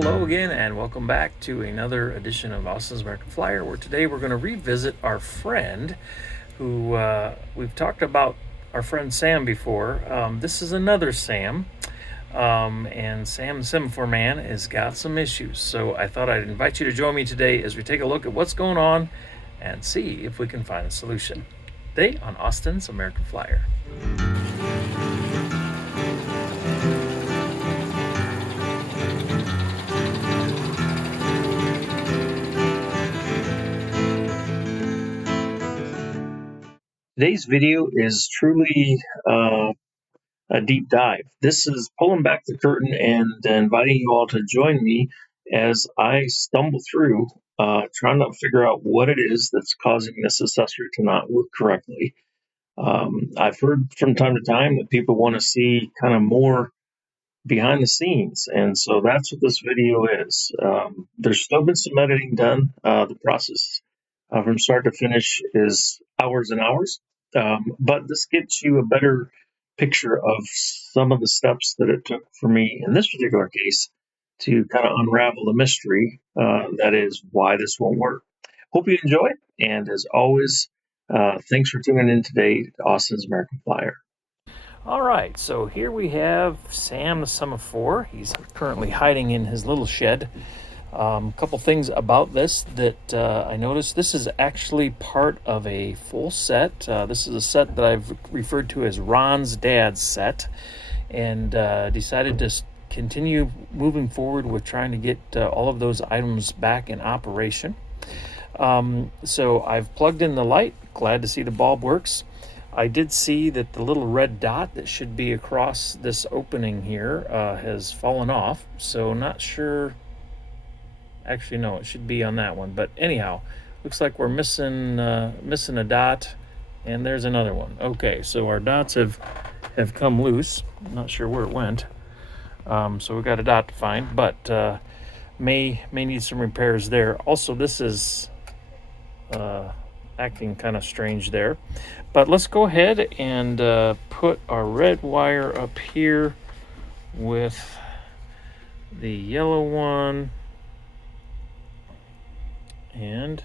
hello again, and welcome back to another edition of Austin's American Flyer, where today we're going to revisit our friend who we've talked about our friend Sam before. This is another Sam, and Sam the Semphore Man has got some issues. So I thought I'd invite you to join me today as we take a look at what's going on and see if we can find a solution. Today on Austin's American Flyer. Today's video is truly a deep dive. This is pulling back the curtain and inviting you all to join me as I stumble through trying to figure out what it is that's causing this accessory to not work correctly. I've heard from time to time that people want to see kind of more behind the scenes, and so that's what this video is. There's still been some editing done. The process from start to finish is hours and hours, but this gets you a better picture of some of the steps that it took for me in this particular case to kind of unravel the mystery that is why this won't work. Hope you enjoy, and as always, thanks for tuning in today to Austin's American Flyer. All right, so here we have Sam the Semphore. He's currently hiding in his little shed. A couple things about this that I noticed. This is actually part of a full set. This is a set that I've referred to as Ron's dad's set, and decided to continue moving forward with trying to get all of those items back in operation. So I've plugged in the light. Glad to see the bulb works. I did see that the little red dot that should be across this opening here has fallen off, so not sure. Actually, no, it should be on that one. But anyhow, looks like we're missing a dot, and there's another one. Okay, so our dots have come loose. I'm not sure where it went. So we got a dot to find, but may need some repairs there. Also, this is acting kind of strange there. But let's go ahead and put our red wire up here with the yellow one. And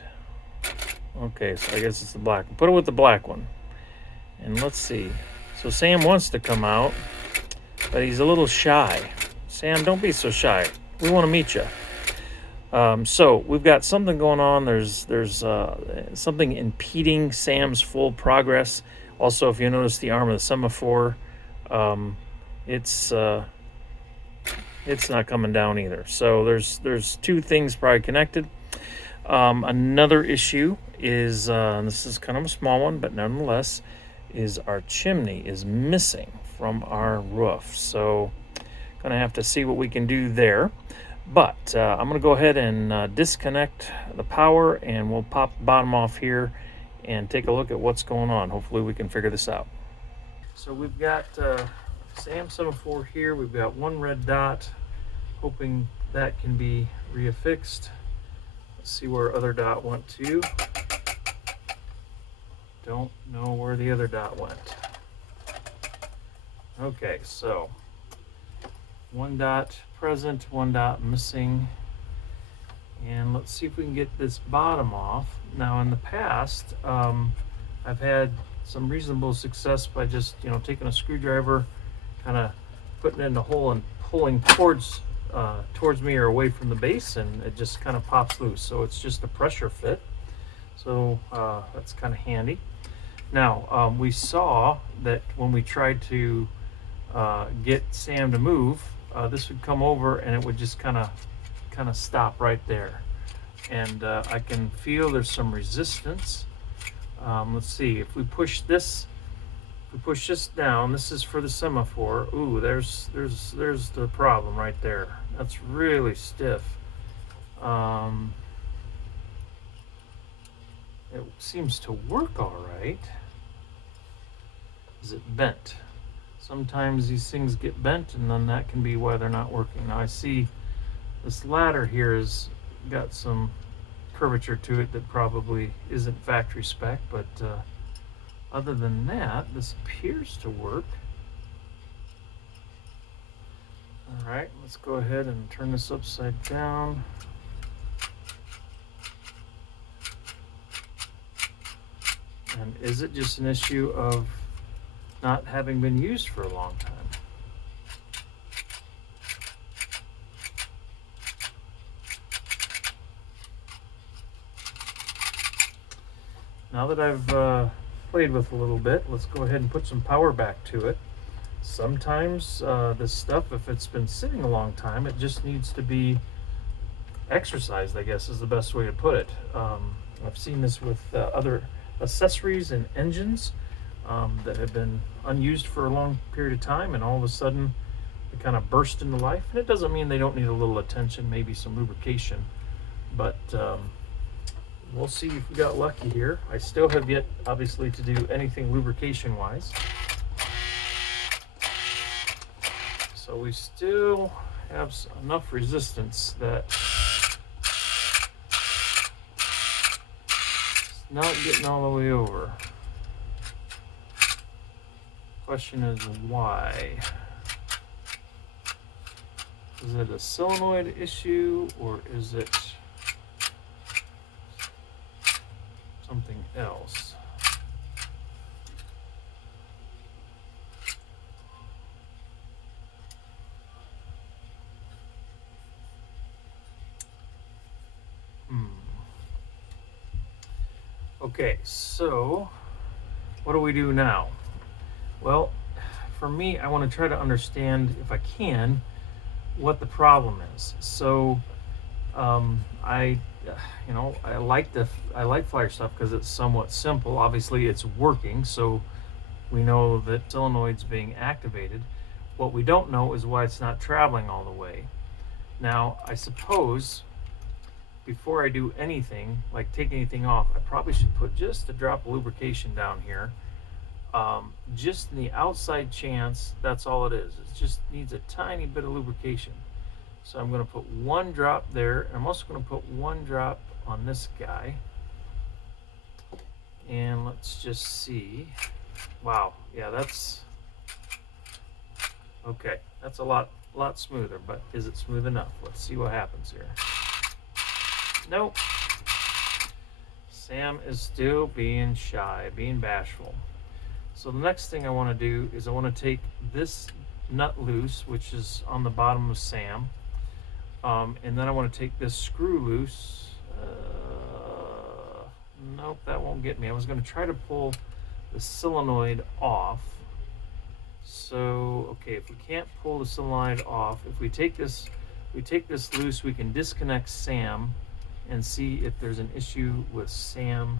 okay, so I guess it's the black one. Put it with the black one. And let's see. So Sam wants to come out, but he's a little shy. Sam, don't be so shy. We want to meet you. So we've got something going on. There's something impeding Sam's full progress. Also, if you notice the arm of the semphore, it's not coming down either. So there's two things probably connected. Another issue is, and this is kind of a small one, but nonetheless, is our chimney is missing from our roof. So gonna have to see what we can do there. But I'm going to go ahead and disconnect the power, and we'll pop the bottom off here and take a look at what's going on. Hopefully we can figure this out. So we've got Sam semphore here. We've got one red dot, hoping that can be reaffixed. Let's see where other dot went to. Don't know where the other dot went. Okay, so one dot present, one dot missing, and let's see if we can get this bottom off. Now in the past, I've had some reasonable success by just taking a screwdriver, kind of putting it in the hole and pulling towards me or away from the base, and it just kind of pops loose. So it's just a pressure fit, so that's kind of handy. Now we saw that when we tried to get Sam to move, this would come over and it would just kind of stop right there, and I can feel there's some resistance. Let's see if we push this. If we push this down, this is for the semphore. Ooh, there's the problem right there. That's really stiff. It seems to work all right. Is it bent? Sometimes these things get bent, and then that can be why they're not working. Now I see this ladder here has got some curvature to it that probably isn't factory spec, but other than that, this appears to work. All right, let's go ahead and turn this upside down. And is it just an issue of not having been used for a long time? Now that I've played with a little bit, let's go ahead and put some power back to it. Sometimes this stuff, if it's been sitting a long time, it just needs to be exercised, I guess is the best way to put it. I've seen this with other accessories and engines that have been unused for a long period of time, and all of a sudden they kind of burst into life. And it doesn't mean they don't need a little attention, maybe some lubrication, but we'll see if we got lucky here. I still have yet, obviously, to do anything lubrication-wise. So we still have enough resistance that it's not getting all the way over. Question is why? Is it a solenoid issue or is it something else? Okay, so what do we do now? Well, for me, I want to try to understand, if I can, what the problem is. So I like Flyer stuff because it's somewhat simple. Obviously, it's working, so we know that solenoid's being activated. What we don't know is why it's not traveling all the way. Now, I suppose before I do anything, like take anything off, I probably should put just a drop of lubrication down here. Just in the outside chance, that's all it is. It just needs a tiny bit of lubrication. So I'm going to put one drop there, and I'm also going to put one drop on this guy. And let's just see. Wow, yeah, that's okay. That's a lot smoother, but is it smooth enough? Let's see what happens here. Nope. Sam is still being shy, being bashful. So the next thing I want to do is I want to take this nut loose, which is on the bottom of Sam, and then I want to take this screw loose. Nope, that won't get me. I was going to try to pull the solenoid off. So, okay, if we can't pull the solenoid off, if we take this loose, we can disconnect Sam and see if there's an issue with Sam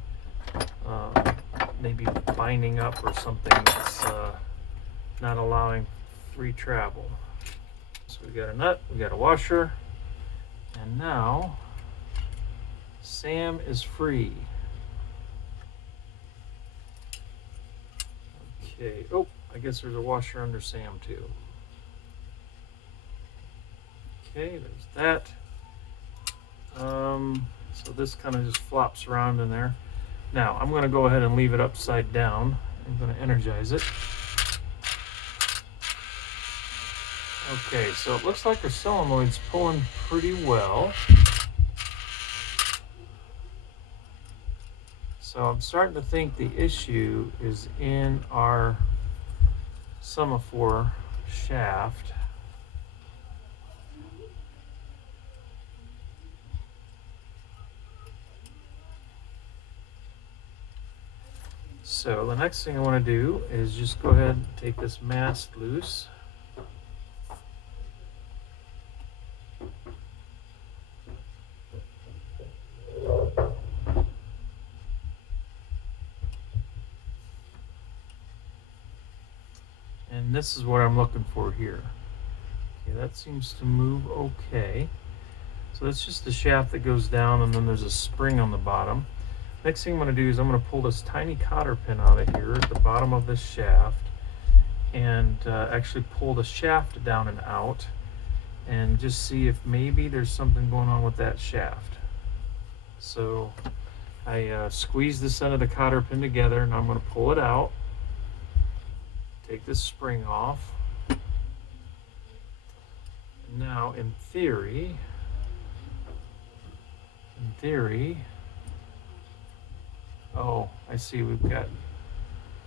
maybe binding up or something that's not allowing free travel. So we got a nut, we got a washer, and now Sam is free. Okay, oh, I guess there's a washer under Sam too. Okay, there's that. So this kind of just flops around in there. Now I'm going to go ahead and leave it upside down. I'm going to energize it. Okay, so it looks like our solenoid's pulling pretty well. So I'm starting to think the issue is in our semphore shaft. So the next thing I want to do is just go ahead and take this mast loose. And this is what I'm looking for here. Okay, that seems to move okay. So that's just the shaft that goes down, and then there's a spring on the bottom. Next thing I'm going to do is I'm going to pull this tiny cotter pin out of here at the bottom of this shaft and actually pull the shaft down and out and just see if maybe there's something going on with that shaft. So I squeeze this end of the cotter pin together, and I'm going to pull it out, take this spring off, Now, in theory, oh, I see we've got,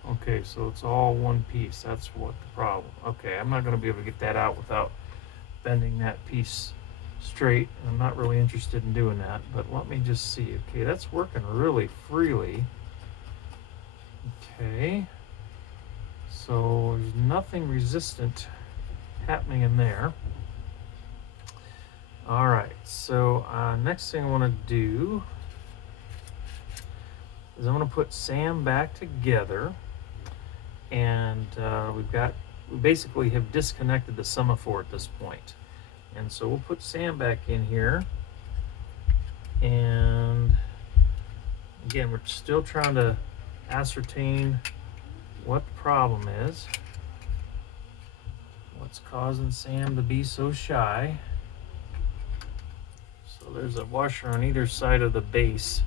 okay, so it's all one piece. That's what the problem. Okay, I'm not going to be able to get that out without bending that piece straight. I'm not really interested in doing that, but let me just see. Okay, that's working really freely. Okay, so there's nothing resistant happening in there. All right, so next thing I want to do is I'm going to put SAM back together, and we basically have disconnected the semphore at this point. And so we'll put SAM back in here, and again, we're still trying to ascertain what the problem is. What's causing Sam to be so shy? So there's a washer on either side of the base,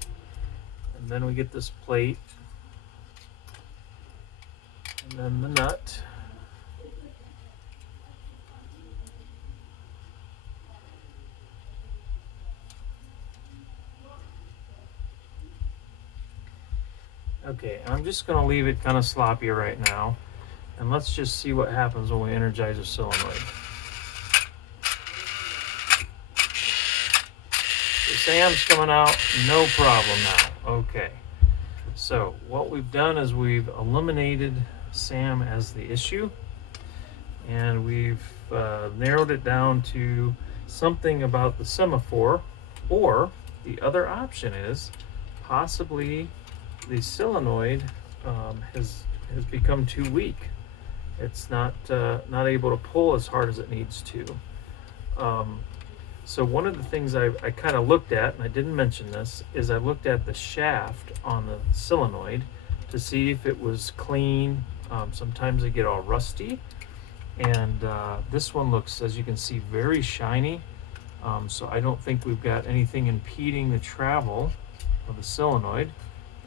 and then we get this plate, and then the nut. Okay, I'm just going to leave it kind of sloppy right now, and let's just see what happens when we energize a solenoid. The SAM's coming out, no problem now. Okay, so what we've done is we've eliminated SAM as the issue, and we've narrowed it down to something about the semphore, or the other option is possibly the solenoid has become too weak. It's not able to pull as hard as it needs to. So one of the things I kind of looked at, and I didn't mention this, is I looked at the shaft on the solenoid to see if it was clean. Sometimes they get all rusty, and this one looks, as you can see, very shiny. So I don't think we've got anything impeding the travel of the solenoid.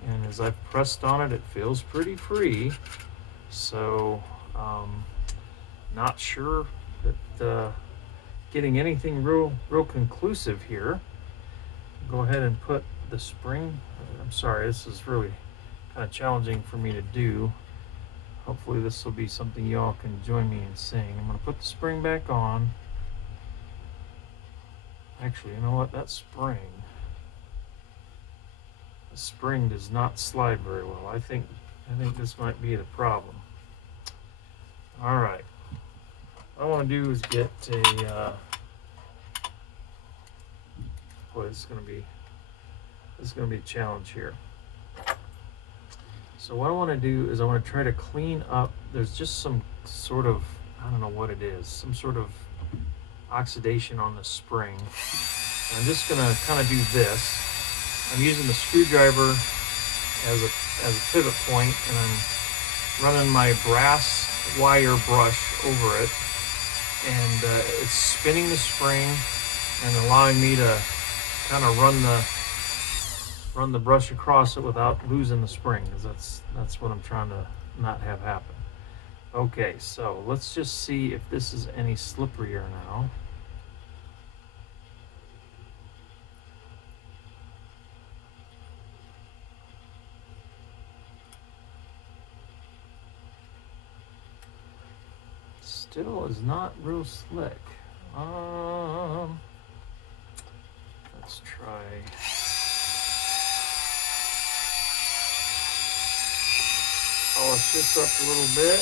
And as I've pressed on it, it feels pretty free. So not sure that getting anything real conclusive here. Go ahead and put the spring. I'm sorry, this is really kind of challenging for me to do. Hopefully this will be something y'all can join me in seeing. I'm going to put the spring back on. Actually, you know what? The spring does not slide very well. I think this might be the problem. All right. What I want to do is get a. Boy, this is going to be a challenge here. So what I want to do is I want to try to clean up. There's just some sort of, I don't know what it is, some sort of oxidation on the spring. And I'm just going to kind of do this. I'm using the screwdriver as a pivot point, and I'm running my brass wire brush over it, and it's spinning the spring and allowing me to kind of run the brush across it without losing the spring, because that's what I'm trying to not have happen. Okay, so let's just see if this is any slipperier now. Still is not real slick. Let's try. Polish this up a little bit.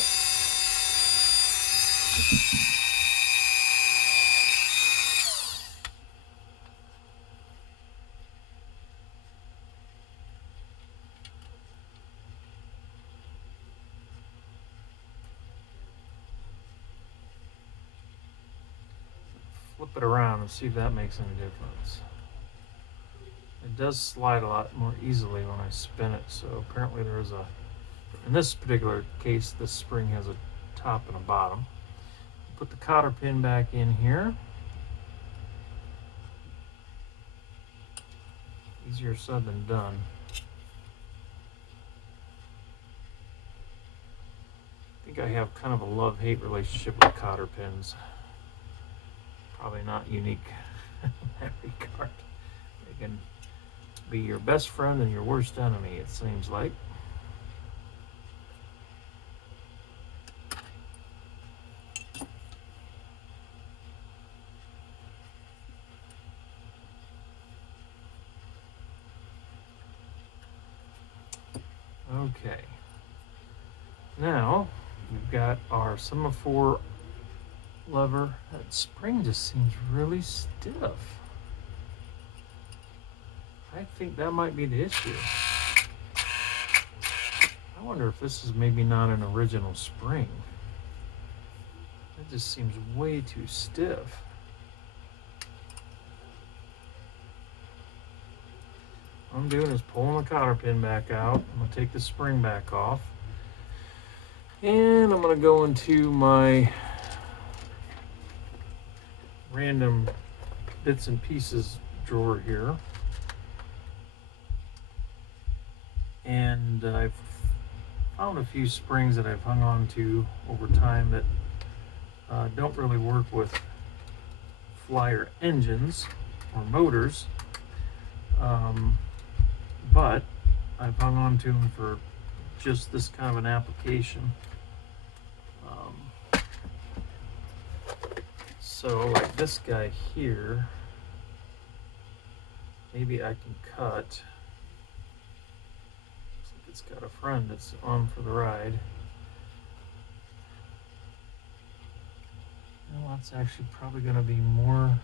Flip it around and see if that makes any difference. It does slide a lot more easily when I spin it, so apparently there is in this particular case, this spring has a top and a bottom. Put the cotter pin back in here. Easier said than done. I think I have kind of a love-hate relationship with cotter pins. probably not unique in that regard. They can be your best friend and your worst enemy, it seems like. Okay. Now, we've got our semphore lever. That spring just seems really stiff. I think that might be the issue. I wonder if this is maybe not an original spring. It just seems way too stiff. What I'm doing is pulling the cotter pin back out. I'm going to take the spring back off. And I'm going to go into my random bits and pieces drawer here. And I've found a few springs that I've hung on to over time that don't really work with flyer engines or motors. But I've hung on to them for just this kind of an application. So like this guy here, maybe I can cut. Looks like it's got a friend that's on for the ride. Well, that's actually probably going to be more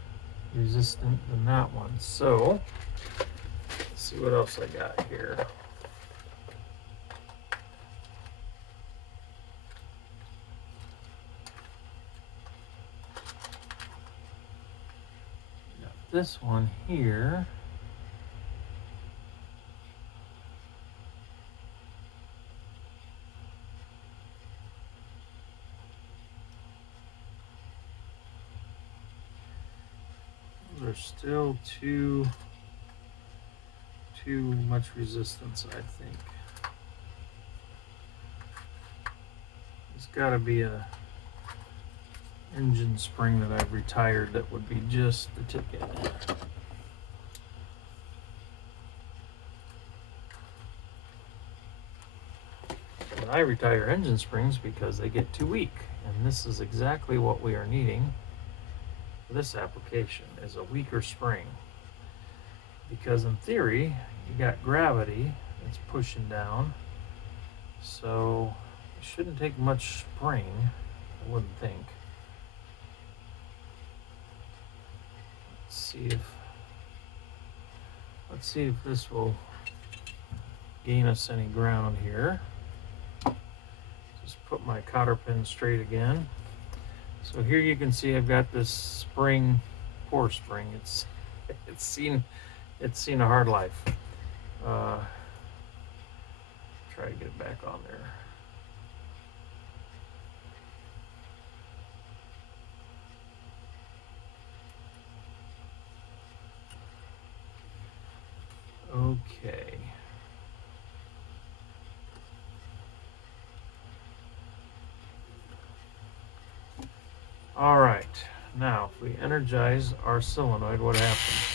resistant than that one. So let's see what else I got here. Got this one here. Those are still too much resistance, I think. There's got to be a engine spring that I've retired that would be just the ticket. And I retire engine springs because they get too weak, and this is exactly what we are needing for this application, is a weaker spring. Because in theory, you got gravity that's pushing down, so it shouldn't take much spring, I wouldn't think. Let's see if this will gain us any ground here. Just put my cotter pin straight again. So here you can see I've got this spring, poor spring. It's seen a hard life. Try to get it back on there. Okay. All right. Now, if we energize our solenoid, what happens?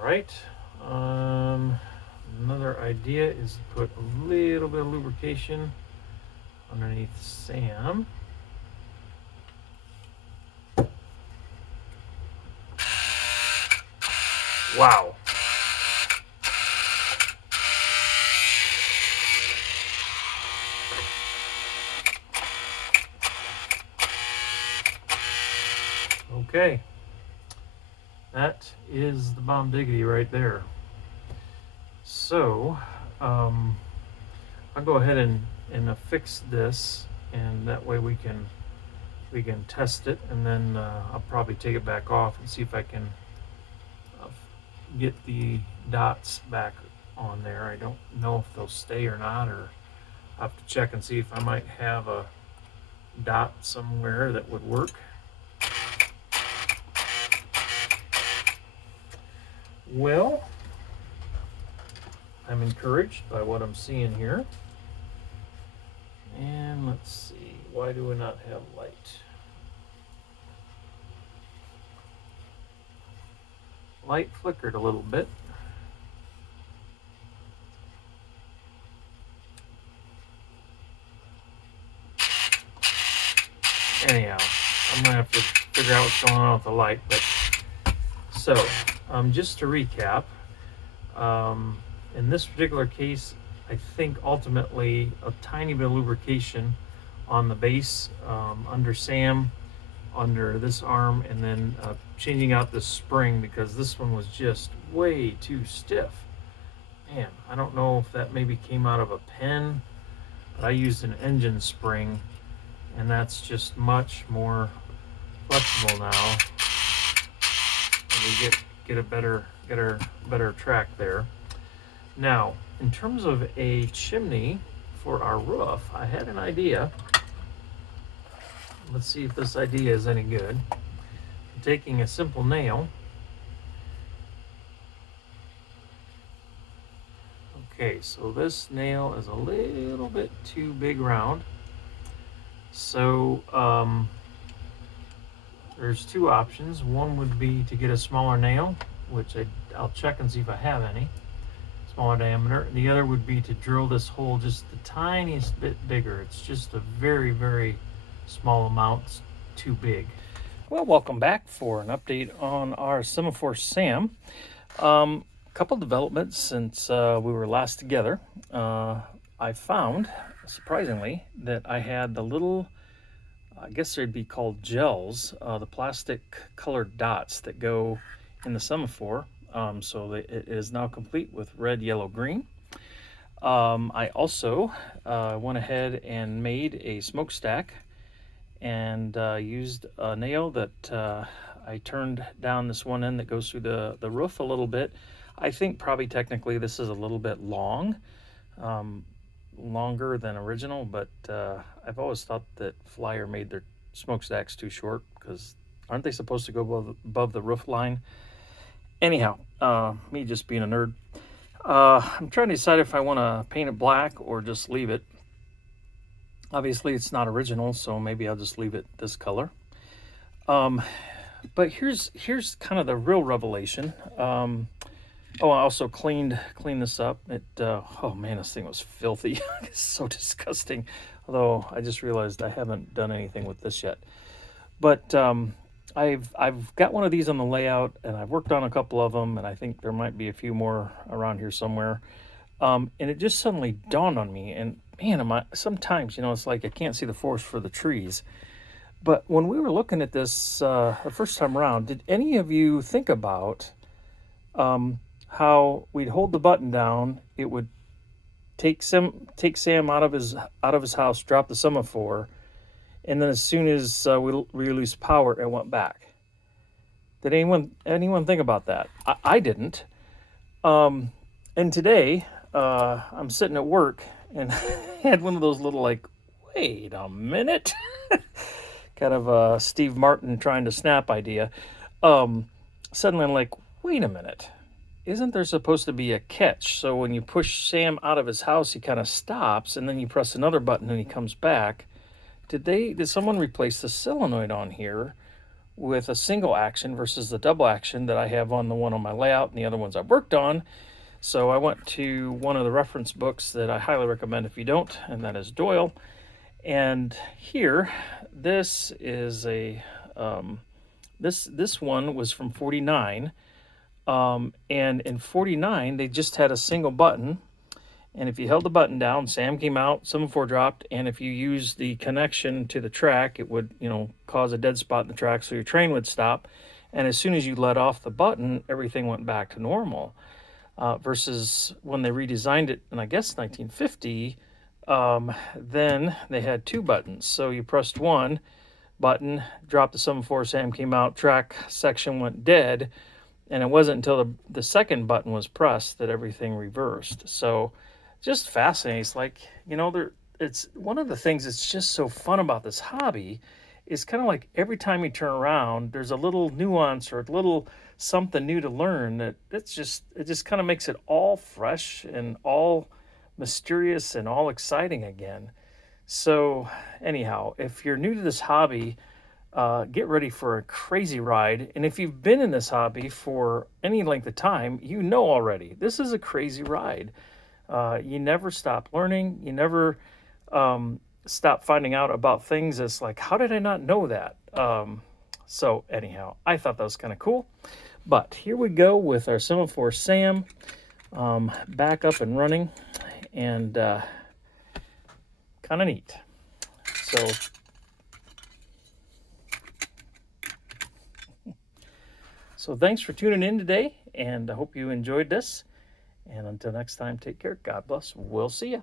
Right. Another idea is to put a little bit of lubrication underneath Sam. Wow. Okay. That is the bomb diggity right there. So I'll go ahead and affix this, and that way we can test it, and then I'll probably take it back off and see if I can get the dots back on there. I don't know if they'll stay or not, or I'll have to check and see if I might have a dot somewhere that would work. Well, I'm encouraged by what I'm seeing here. And let's see, why do we not have light? Light flickered a little bit. Anyhow, I'm gonna have to figure out what's going on with the light. But so, just to recap, in this particular case, I think ultimately a tiny bit of lubrication on the base, under Sam, under this arm, and then changing out the spring, because this one was just way too stiff. Man, I don't know if that maybe came out of a pen, but I used an engine spring, and that's just much more flexible now. And we get a better track there. Now, in terms of a chimney for our roof, I had an idea. Let's see if this idea is any good. I'm taking a simple nail. Okay, so this nail is a little bit too big round. So there's two options. One would be to get a smaller nail, which I'll check and see if I have any, smaller diameter. The other would be to drill this hole just the tiniest bit bigger. It's just a very, very small amount, it's too big. Well, welcome back for an update on our semphore Sam. Couple developments since we were last together. I found, surprisingly, that I had the little, I guess they'd be called gels, the plastic colored dots that go in the semphore. So it is now complete with red, yellow, green. I also went ahead and made a smokestack and used a nail that I turned down this one end that goes through the roof a little bit. I think probably technically this is a little bit long, longer than original, but I've always thought that Flyer made their smokestacks too short, because aren't they supposed to go above the roof line? Anyhow, me just being a nerd. I'm trying to decide if I want to paint it black or just leave it. Obviously, it's not original, so maybe I'll just leave it this color. But here's kind of the real revelation. I also cleaned this up. Oh man, this thing was filthy. It's so disgusting. Although I just realized I haven't done anything with this yet. But I've got one of these on the layout, and I've worked on a couple of them, and I think there might be a few more around here somewhere. And it just suddenly dawned on me, and man, sometimes, it's like I can't see the forest for the trees. But when we were looking at this the first time around, did any of you think about how we'd hold the button down, it would take Sam out of his house, drop the semphore, and then as soon as we released power, it went back? Did anyone think about that? I didn't. And today, I'm sitting at work and had one of those little, like, wait a minute, kind of a Steve Martin trying to snap idea. Suddenly I'm like, wait a minute, isn't there supposed to be a catch? So when you push Sam out of his house, he kind of stops, and then you press another button and he comes back. Did someone replace the solenoid on here with a single action versus the double action that I have on the one on my layout and the other ones I've worked on? So I went to one of the reference books that I highly recommend if you don't, and that is Doyle. And here, this is this one was from 49. And in 49, they just had a single button. And if you held the button down, Sam came out, semphore dropped, and if you used the connection to the track, it would, cause a dead spot in the track, so your train would stop. And as soon as you let off the button, everything went back to normal. Versus when they redesigned it in, I guess, 1950, then they had two buttons. So you pressed one button, dropped the semphore, Sam came out, track section went dead, And it wasn't until the second button was pressed that everything reversed. So just fascinating. It's like, it's one of the things that's just so fun about this hobby is kind of like every time you turn around, there's a little nuance or a little something new to learn that it just kind of makes it all fresh and all mysterious and all exciting again. So anyhow, if you're new to this hobby, get ready for a crazy ride. And if you've been in this hobby for any length of time, you know already this is a crazy ride. You never stop learning. You never stop finding out about things. It's like, how did I not know that? So anyhow, I thought that was kind of cool. But here we go with our semphore Sam back up and running, and kind of neat. So thanks for tuning in today, and I hope you enjoyed this. And until next time, take care. God bless. We'll see you.